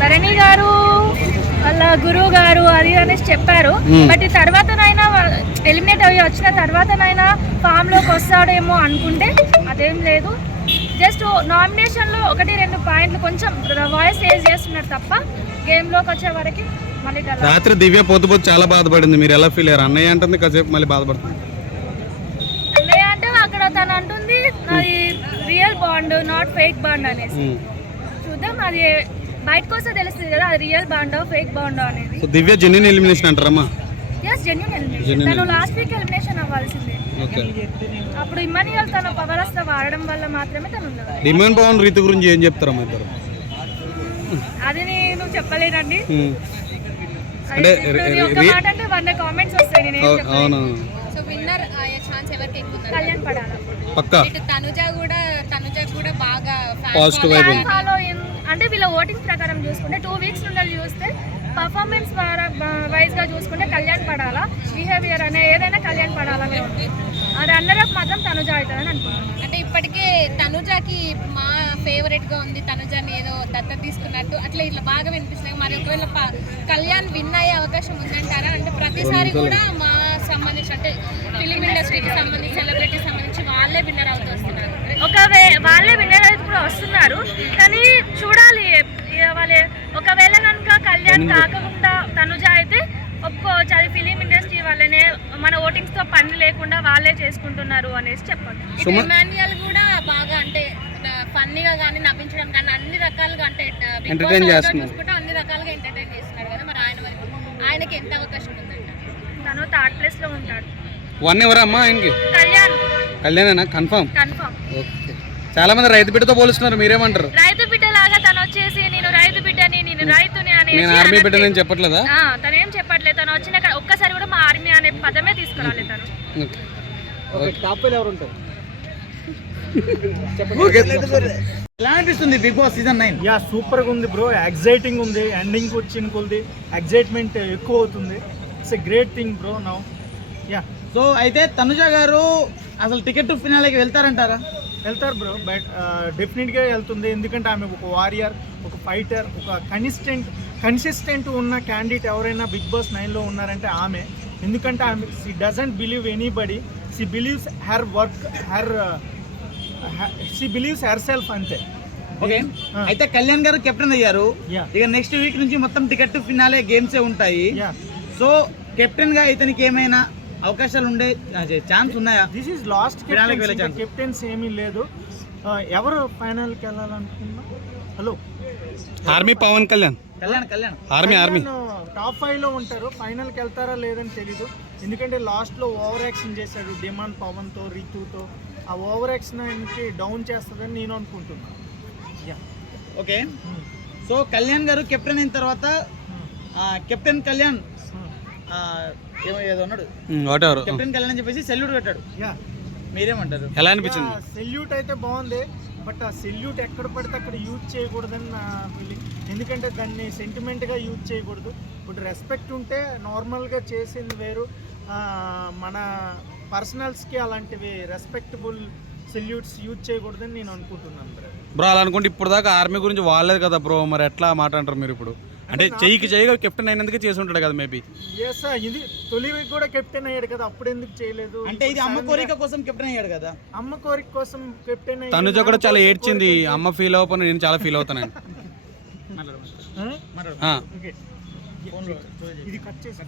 ధరణి గారు వాళ్ళ గురువు గారు అది అనేసి చెప్పారు. బట్ ఈ తర్వాతనైనా ఎలిమినేట్ అయ్యి వచ్చిన తర్వాతనైనా ఫామ్ లోకి వస్తాడేమో అనుకుంటే అదేం లేదు. జస్ట్ నామినేషన్లో 1-2 పాయింట్లు కొంచెం వాయిస్ రేజ్ చేస్తున్నారు తప్ప గేమ్ లోకి వచ్చే వరకు మళ్ళీ రాత్రి దివ్య పొద్దు చాలా బాధపడింది. మీరు ఎలా ఫీల్ అయ్యారు? అన్నయ్య అంటుంది కాసేపు మళ్ళీ బాధపడుతుంది. అన్నయ్య అంటే అక్కడ తను అంటుంది అది real bond not fake bond అనేసి. చూద్దాం అది బయటకు వస్తే తెలుస్తుంది కదా అది రియల్ బాండో ఫేక్ బాండో అనేది. దివ్య జెన్యూన్ ఎలిమినేషన్ అంటారమ్మా? yes genuine elimination. తను లాస్ట్ వీక్ ఎలిమినేషన్ అవ్వాల్సిందే. అప్పుడు ఇమాన్యుయల్ తన పవర్ అస్త్ర వాడడం వల్ల మాత్రమే తను ఉన్నారు. డిమాండ్ పవన్ రీతి గురించి ఏం చెప్తారమ్మా ఇద్దరు? అది నేను చెప్పలేనండి. అంటే ఒక మాట అంటే 100 కామెంట్స్ వస్తాయి. నేను ఏం చెప్పలేను. సో విన్నర్ అయ్యే ఛాన్స్ ఎవరికి ఎక్కువ ఉంది? కళ్యాణ్ పడాల పక్కా. తనుజ కూడా బాగా పాజిటివ్ వైబ్ ఫాలో అంటే వీళ్ళ ఓటింగ్ ప్రకారం చూసుకుంటే 2 వీక్స్ నుండి చూస్తే పర్ఫార్మెన్స్ వైజ్ గా చూసుకుంటే కళ్యాణ్ పడాలా, బిహేవియర్ అనే ఏదైనా కళ్యాణ్ పడాలని ఉంది. రన్నర్ అప్ మాత్రం తనుజ అవుతుందని అనుకుంటున్నాను. అంటే ఇప్పటికే తనుజకి మా ఫేవరెట్ గా ఉంది. తనుజని ఏదో దత్తత తీసుకున్నట్టు అట్లా ఇట్లా బాగా వినిపిస్తున్నాయి. మరి ఒకవేళ కళ్యాణ్ విన్ అయ్యే అవకాశం ఉందంటారా? అంటే ప్రతిసారి కూడా మా సంబంధించి అంటే ఫిలిం ఇండస్ట్రీకి సంబంధించి సెలబ్రిటీకి సంబంధించి వాళ్ళే విన్నర్ అవుతూ వస్తున్నారు. వాళ్ళే విన్నర్ అయితే కూడా వస్తున్నారు. కానీ చూడాలి వాళ్ళే ఒకవేళ కనుక కళ్యాణ్ కాకుండా తనుజ అయితే ఒప్పుకోవచ్చు. అది ఫిలిం ఇండస్ట్రీ వాళ్ళనే మన ఓటింగ్స్ తో పని లేకుండా వాళ్ళే చేసుకుంటున్నారు అనేసి చెప్పాలి. ఇమాన్యుయల్ కూడా బాగా అంటే ఫన్నీగా కానీ నవ్వించడం కానీ అన్ని రకాలుగా అంటే చూసుకుంటే అన్ని రకాలుగా ఎంటర్టైన్ చేస్తున్నారు కదా. మరి ఆయనకి ఎంత అవకాశం ఉందంట? తను 3rd ప్లేస్ లో ఉంటాడు. 1 ఎవరమ్మా ఆయనకి? కళ్యాణ్ కన్ఫర్మ్. ఓకే. చాలా మంది రైతు బిడ్డతో పోలుస్తున్నారు, మీరేమంటారు? రైతు బిడ్డ లాగా తను వచ్చేసి నేను రైతు బిడ్డని నేను రైతుని అనేసి నేను ఆర్మీ బిడ్డ నేను చెప్పట్లేదా? తను ఏం చెప్పట్లేదు. తను వచ్చిన ఒక్కసారి కూడా మా ఆర్మీ అనే పదమే తీసుకురాలి తను. ఎలా అనిపిస్తుంది Bigg Boss season 9? Yeah super గా ఉంది బ్రో. ఎగ్జైటింగ్ ఉంది. ఎండింగ్ వచ్చిన కొద్ది ఎగ్జైట్మెంట్ ఎక్కువ అవుతుంది. It's a great thing bro now. Yeah so అయితే తనుజ గారు అసలు టికెట్ టు ఫినాలేకి వెళ్తారంటారా? వెళ్తారు బ్రో. బట్ డెఫినెట్గా వెళ్తుంది. ఎందుకంటే ఆమె ఒక వారియర్, ఒక ఫైటర్, ఒక కన్సిస్టెంట్ ఉన్న క్యాండిడేట్ ఎవరైనా బిగ్ బాస్ 9లో ఉన్నారంటే ఆమె. ఎందుకంటే ఆమె she doesn't believe anybody. She believes her work, she believes her self అంతే. ఓకే. అయితే కళ్యాణ్ గారు కెప్టెన్ అయ్యారు. ఇక నెక్స్ట్ వీక్ నుంచి మొత్తం టికెట్ టు ఫినాలే గేమ్సే ఉంటాయి. సో కెప్టెన్ గా ఇతనికి ఏమైనా అవకాశాలు ఉండే ఛాన్స్ ఉన్నాయా? దిస్ ఈజ్ లాస్ట్ కెప్టెన్స్ ఏమీ లేదు. ఎవరు ఫైనల్కి వెళ్ళాలనుకున్నా? Hello army Pavan Kalyan army top 5లో ఉంటారు. ఫైనల్కి వెళ్తారా లేదని తెలీదు. ఎందుకంటే లాస్ట్లో ఓవర్ యాక్షన్ చేశాడు డిమాండ్ పవన్తో, రితుతో. ఆ ఓవర్ యాక్షన్ ఆయనకి డౌన్ చేస్తుందని నేను అనుకుంటున్నాను. ఓకే. సో కళ్యాణ్ గారు కెప్టెన్ అయిన తర్వాత కెప్టెన్ కళ్యాణ్ ఏదో అన్నాడు, కెప్టెన్ కళ్యాణ్ అని చెప్పేసి సెల్యూట్ పెట్టాడు. మీరేమంటారు? ఎలా అనిపించింది? సెల్యూట్ అయితే బాగుంది. బట్ ఆ సెల్యూట్ ఎక్కడ పడితే అక్కడ యూజ్ చేయకూడదని నా ఫీలింగ్. ఎందుకంటే దాన్ని సెంటిమెంట్గా యూజ్ చేయకూడదు. ఇప్పుడు రెస్పెక్ట్ ఉంటే నార్మల్గా చేసింది వేరు. మన పర్సనల్స్కి అలాంటివి రెస్పెక్టబుల్ సెల్యూట్స్ యూజ్ చేయకూడదని నేను అనుకుంటున్నాను బ్రో. అలా అనుకుంటే ఇప్పుడు దాకా ఆర్మీ గురించి వాళ్ళలేదు కదా బ్రో, మరి ఎట్లా మాట అంటారు మీరు? ఇప్పుడు అంటే చెయ్యిగా కెప్టెన్ అయినందుకే చేసి ఉంటాడు కదా మేబీ. ఇది తొలి వీక్ కూడా కెప్టెన్ అయ్యాడు కదా, అప్పుడు ఎందుకు చేయలేదు? అంటే ఇది అమ్మ కోరిక కోసం కెప్టెన్ అయ్యాడు కదా. అమ్మ కోరిక కోసం కెప్టెన్ అయ్యాడు. తనుజ కూడా చాలా ఏడ్చింది. అమ్మ ఫీల్ అవ్వకపోయినా నేను చాలా ఫీల్ అవుతాను. ఇది కట్ చేసి